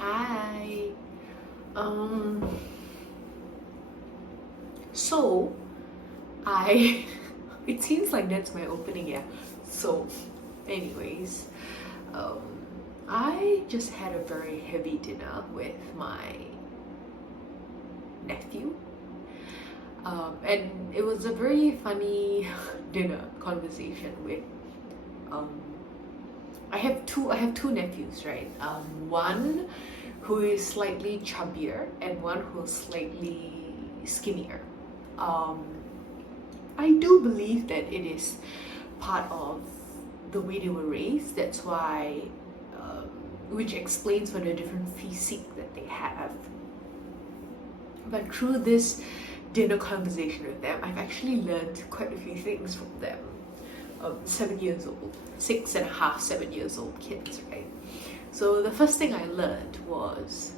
Hi. Um, so I it seems like that's my opening, yeah. So anyways, um I just had a very heavy dinner with my nephew. And it was a very funny dinner conversation with um I have two nephews, right? One who is slightly chubbier and one who's slightly skinnier. Um, I do believe that it is part of the way they were raised. That's why, um, which explains for the different physique that they have. But through this dinner conversation with them, I've actually learned quite a few things from them. 7 years old, 6.5, 7 years old kids, right? So the first thing I learned was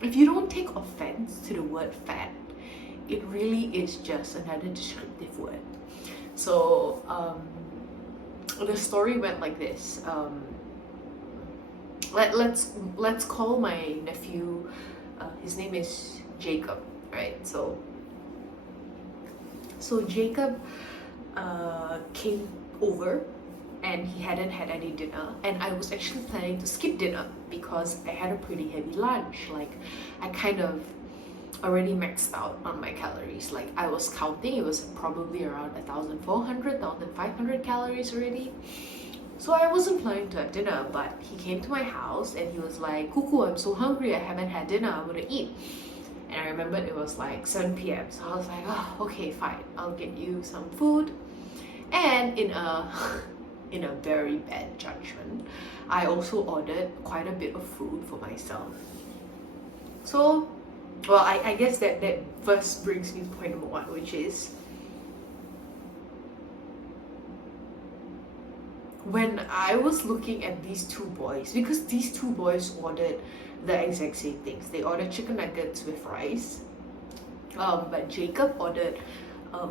if you don't take offense to the word fat, it really is just another descriptive word. So the story went like this. Let's call my nephew. His name is Jacob, right? So Jacob came over and he hadn't had any dinner, and I was actually planning to skip dinner because I had a pretty heavy lunch. Like, I kind of already maxed out on my calories. Like, I was counting, it was probably around 1,400, 1,500 calories already. So I wasn't planning to have dinner, but he came to my house and he was like, Cuckoo, I'm so hungry, I haven't had dinner, I want to eat. And I remembered it was like 7 p.m. So I was like, oh, okay, fine, I'll get you some food. And in a in a very bad judgment, I also ordered quite a bit of food for myself. So, well, I guess that first brings me to point number one, which is when I was looking at these two boys, because these two boys ordered the exact same things. They ordered chicken nuggets with rice, but Jacob ordered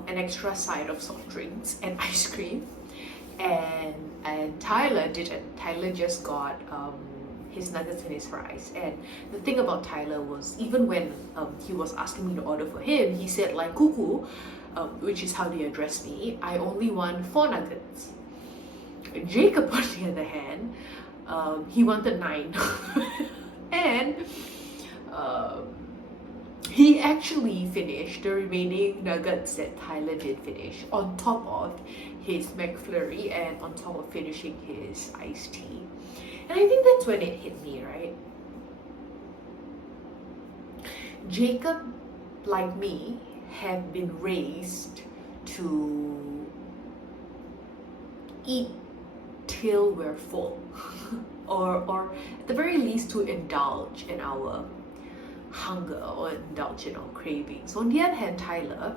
an extra side of soft drinks and ice cream, and Tyler didn't. Tyler just got his nuggets and his fries. And the thing about Tyler was, even when he was asking me to order for him, he said like, Cuckoo, which is how they address me, I only want 4 nuggets. Jacob, on the other hand, he wanted 9. And um, he actually finished the remaining nuggets that Tyler did finish, on top of his McFlurry and on top of finishing his iced tea. And I think that's when it hit me, right? Jacob, like me, have been raised to eat till we're full, or at the very least to indulge in our hunger or indulge in our cravings. On the other hand, Tyler,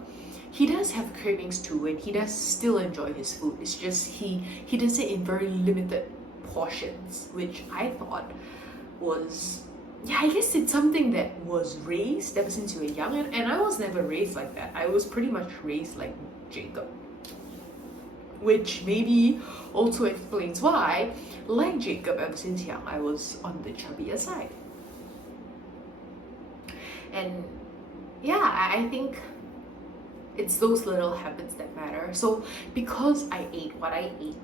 he does have cravings too, and he does still enjoy his food. It's just he does it in very limited portions, which I thought was, yeah, I guess it's something that was raised ever since you were young, and I was never raised like that. I was pretty much raised like Jacob, which maybe also explains why, like Jacob, ever since young, I was on the chubbier side. And yeah, I think it's those little habits that matter. So because I ate what I ate,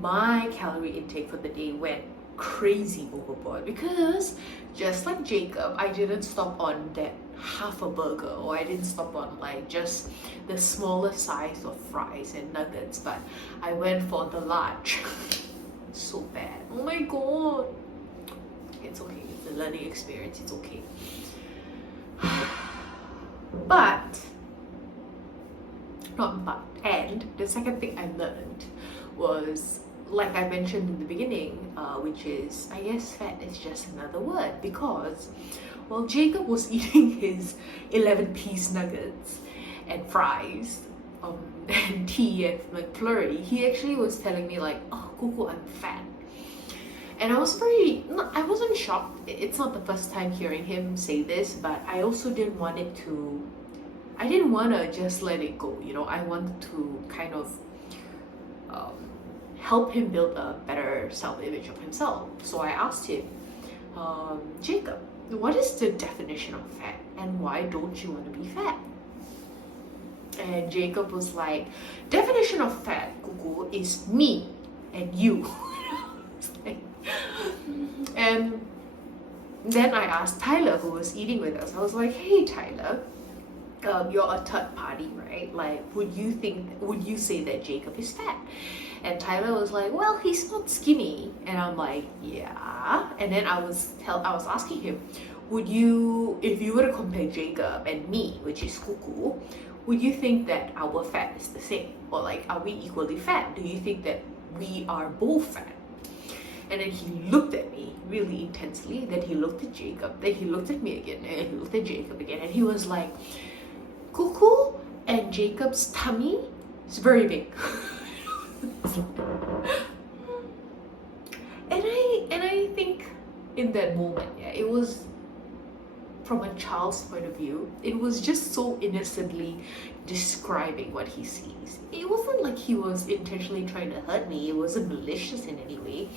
my calorie intake for the day went crazy overboard, because just like Jacob, I didn't stop on that half a burger, or I didn't stop on like just the smaller size of fries and nuggets, but I went for the large. So bad. Oh my god. It's okay. It's a learning experience. It's okay. But, not but, and the second thing I learned was, like I mentioned in the beginning, which is, I guess fat is just another word, because while Jacob was eating his 11-piece nuggets and fries, and tea and McFlurry, he actually was telling me like, oh, Cuckoo, I'm fat. And I was I wasn't shocked. It's not the first time hearing him say this, but I also didn't want I didn't want to just let it go, I wanted to kind of um, help him build a better self-image of himself. So I asked him, Jacob, what is the definition of fat and why don't you want to be fat? And Jacob was like, definition of fat, Kuku, is me and you. And then I asked Tyler, who was eating with us, I was like, hey Tyler, you're a third party, right? Like, would you say that Jacob is fat? And Tyler was like, well, he's not skinny. And I'm like, yeah. And then I was asking him, would you, if you were to compare Jacob and me, which is Kuku, would you think that our fat is the same? Or like, are we equally fat? Do you think that we are both fat? And then he looked at me really intensely. Then he looked at Jacob. Then he looked at me again. And he looked at Jacob again. And he was like, Kuku and Jacob's tummy is very big. and I think in that moment, yeah, it was, from a child's point of view, it was just so innocently describing what he sees. It wasn't like he was intentionally trying to hurt me. It wasn't malicious in any way.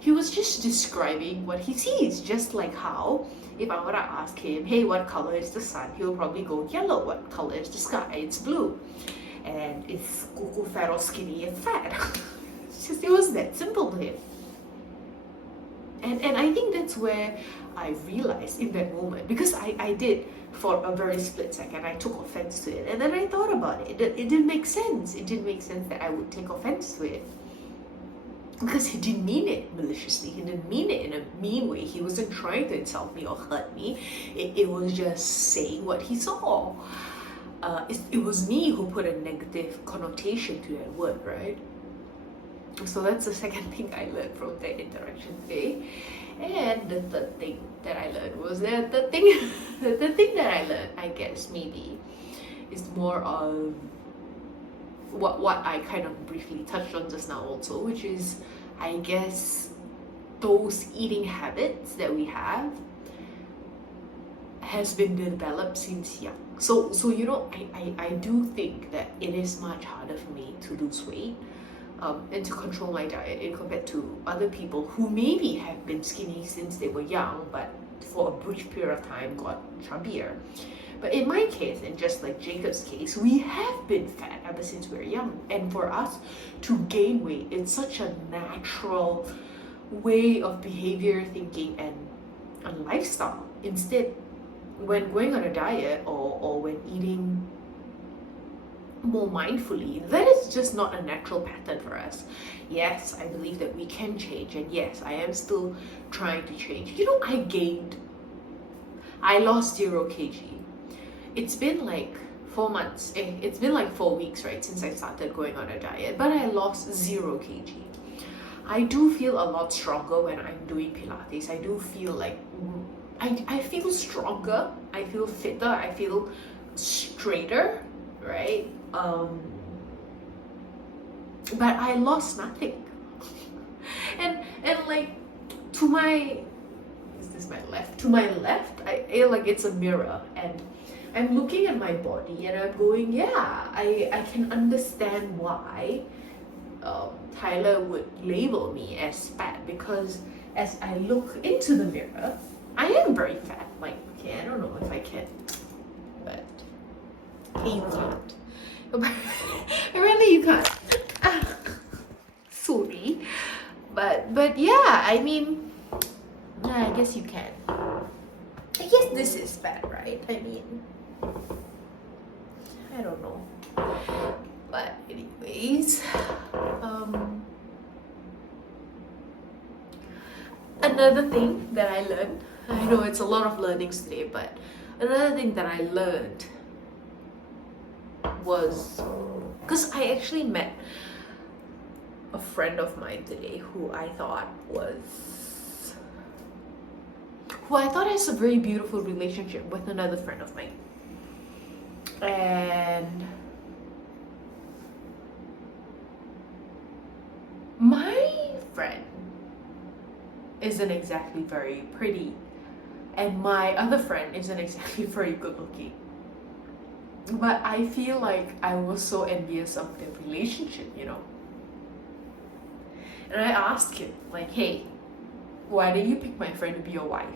He was just describing what he sees, just like how if I were to ask him, hey, what color is the sun? He'll probably go yellow. What color is the sky? It's blue. And if Kuku fat or skinny, it's fat. It was that simple to him. And I think that's where I realized in that moment, because I did for a very split second, I took offense to it. And then I thought about it. It didn't make sense. It didn't make sense that I would take offense to it. Because he didn't mean it maliciously. He didn't mean it in a mean way. He wasn't trying to insult me or hurt me. It was just saying what he saw. It was me who put a negative connotation to that word, right? So that's the second thing I learned from that interaction today. And the third thing that I learned was that the thing that I learned, I guess, maybe, is more of what I kind of briefly touched on just now also, which is, I guess, those eating habits that we have has been developed since young. So you know, I do think that it is much harder for me to lose weight and to control my diet in compared to other people who maybe have been skinny since they were young, but for a brief period of time got chubbier. But in my case, and just like Jacob's case, we have been fat ever since we were young. And for us to gain weight, it's such a natural way of behavior, thinking, and lifestyle. Instead, when going on a diet or when eating more mindfully, that is just not a natural pattern for us. Yes, I believe that we can change, and yes, I am still trying to change. You know, I lost 0 kg. It's been like 4 months, it's been like 4 weeks, right, since I started going on a diet, but I lost 0 kg. I do feel a lot stronger when I'm doing Pilates. I do feel like, I feel stronger, I feel fitter, I feel straighter, right? But I lost nothing. and like, to my, is this my left? To my left, I feel like it's a mirror, and I'm looking at my body and I'm going, yeah, I can understand why Tyler would label me as fat, because as I look into the mirror, I am very fat. Like, okay, I don't know if I can, but you can't. Apparently you can't. Sorry. But yeah, I mean, I guess you can. I guess this is fat, right? I mean, I don't know. But anyways, another thing that I learned, I know it's a lot of learnings today, but another thing that I learned was, because I actually met a friend of mine today who I thought has a very beautiful relationship with another friend of mine. And my friend isn't exactly very pretty, and my other friend isn't exactly very good looking. But I feel like I was so envious of their relationship, you know. And I asked him, like, hey, why did you pick my friend to be your wife?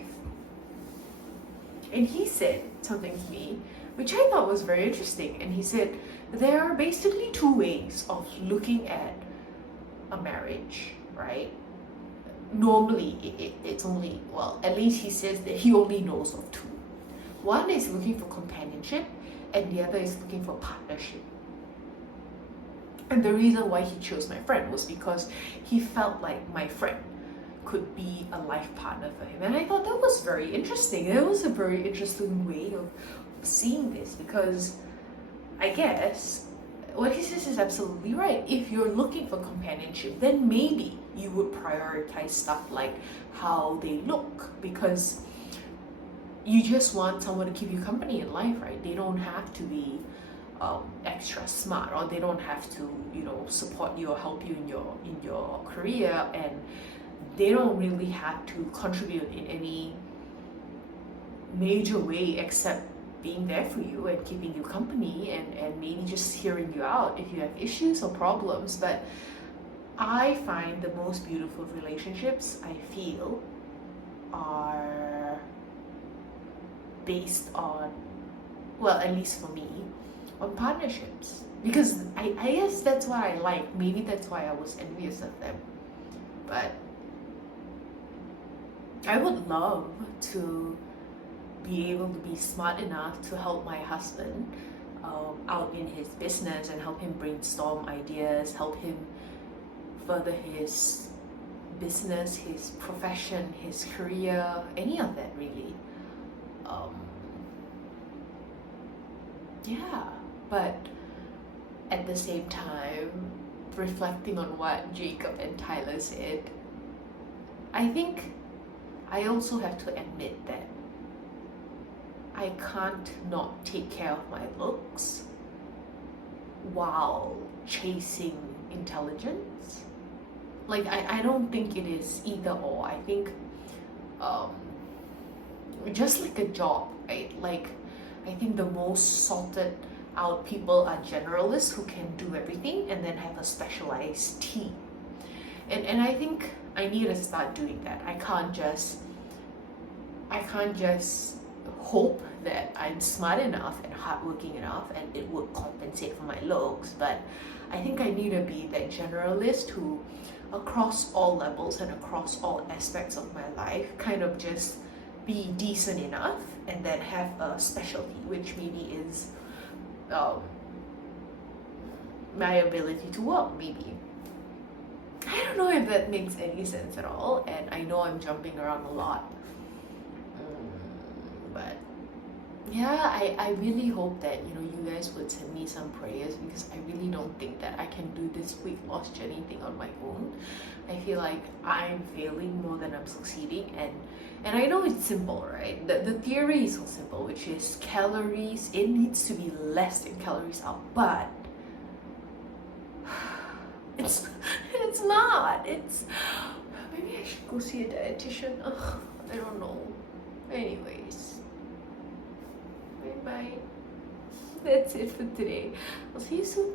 And he said something to me, which I thought was very interesting. And he said, there are basically two ways of looking at a marriage, right? Normally, it's only, well, at least he says that he only knows of two. One is looking for companionship, and the other is looking for partnership. And the reason why he chose my friend was because he felt like my friend could be a life partner for him. And I thought that was very interesting. It was a very interesting way of seeing this, because I guess what he says is absolutely right. If you're looking for companionship, then maybe you would prioritize stuff like how they look, because you just want someone to keep you company in life, right? They don't have to be extra smart, or they don't have to, support you or help you in your career, and they don't really have to contribute in any major way except being there for you and keeping you company, and maybe just hearing you out if you have issues or problems. But I find the most beautiful relationships, I feel, are based on, well, at least for me, on partnerships. Because I guess that's what I like. Maybe that's why I was envious of them. But I would love to be able to be smart enough to help my husband out in his business, and help him brainstorm ideas, help him further his business, his profession, his career, any of that really. Yeah, but at the same time, reflecting on what Jacob and Tyler said, I think I also have to admit that I can't not take care of my looks while chasing intelligence. Like, I don't think it is either or. I think just like a job, right? Like, I think the most sorted out people are generalists who can do everything and then have a specialized team. And I think I need to start doing that. I can't just hope that I'm smart enough and hardworking enough and it would compensate for my looks. But I think I need to be that generalist who, across all levels and across all aspects of my life, kind of just be decent enough and then have a specialty, which maybe is my ability to work, maybe. I don't know if that makes any sense at all, and I know I'm jumping around a lot. But yeah, I really hope that you guys would send me some prayers, because I really don't think that I can do this weight loss journey thing on my own. I feel like I'm failing more than I'm succeeding, and I know it's simple, right? The theory is so simple, which is calories in needs to be less than calories out, but it's not. It's maybe I should go see a dietitian. Ugh, I don't know. Anyways, bye. That's it for today. I'll see you soon.